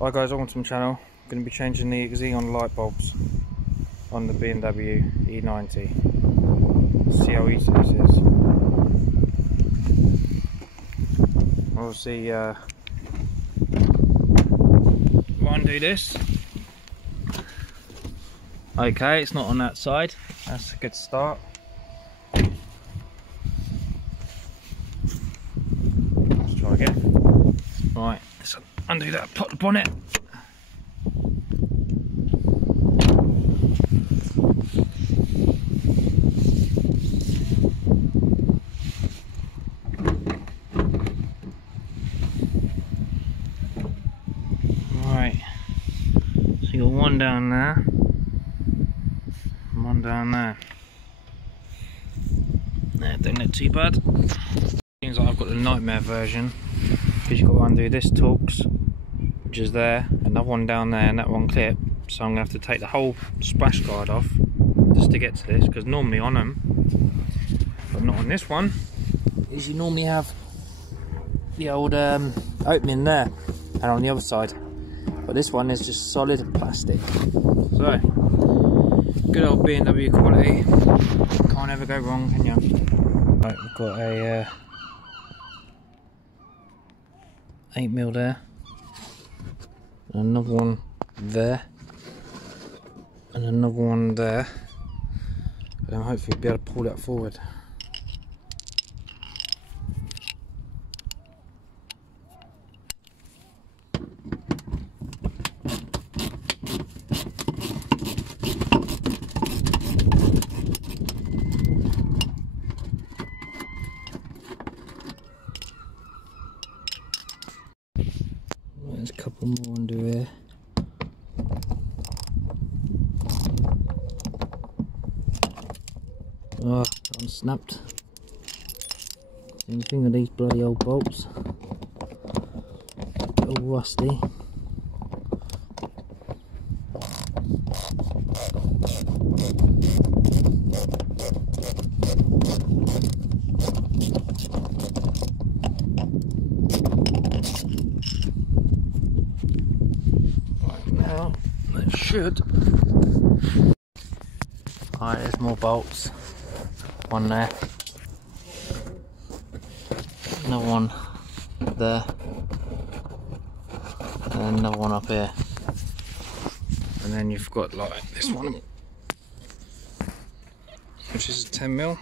Hi guys, welcome to my channel. I'm going to be changing the xenon light bulbs on the BMW E90. See how easy this is. Obviously, we'll undo this. Okay, it's not on that side. That's a good start. Let's try again. Right, let's undo that, pop the bonnet. Right, so you got one down there, and one down there. Don't look too bad. Seems like I've got the nightmare version, because you've got to undo this Torx, which is there, another one down there, and that one clip. So I'm going to have to take the whole splash guard off just to get to this, because normally on them, but not on this one, is you normally have the old opening there and on the other side, but this one is just solid plastic. So good old BMW quality, can't ever go wrong, can you? Right, we've got a 8mm there, and another one there, and another one there, and hopefully we'll be able to pull that forward. There's a couple more under here. Oh, I'm snapped. Same thing with these bloody old bolts. All rusty. Now, that should. Alright, there's more bolts. One there. Another one there. And another one up here. And then you've got like this one, which is a 10mm.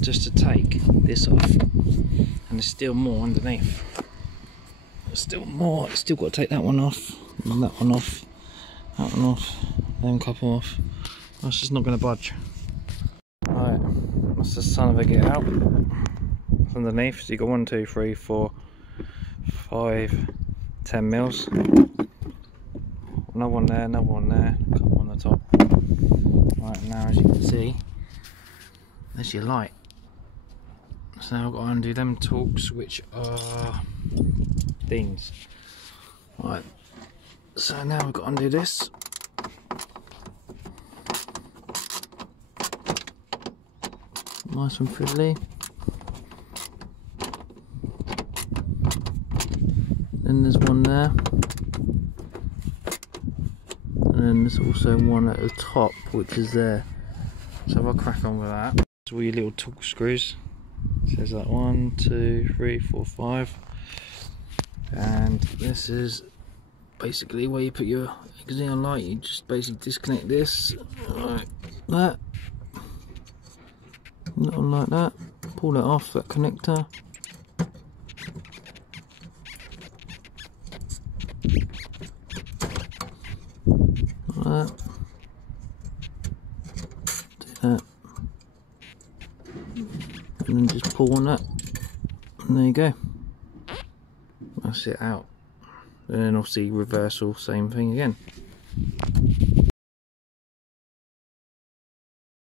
Just to take this off, and there's still more underneath. There's still more. Still got to take that one off, and that one off, that one off, then couple off. That's just not going to budge. Right, that's the son of a get out. It's underneath. So you got 1, 2, 3, 4, 5, 10mm. Another one there, another one there, a couple on the top. Right, now as you can see, there's your light. So now I've got to undo them Torx, which are things. Right, so now we've got to undo this. Nice and fiddly. Then there's one there. And then there's also one at the top, which is there. So if I crack on with that, it's all your little Torx screws. Says that 1, 2, 3, 4, 5. And this is basically where you put your xenon light. You just basically disconnect this, like that. Little like that. Pull it off that connector. Like that. Do that. And then just pull on that, and there you go. That's it out. And then obviously reversal, same thing again.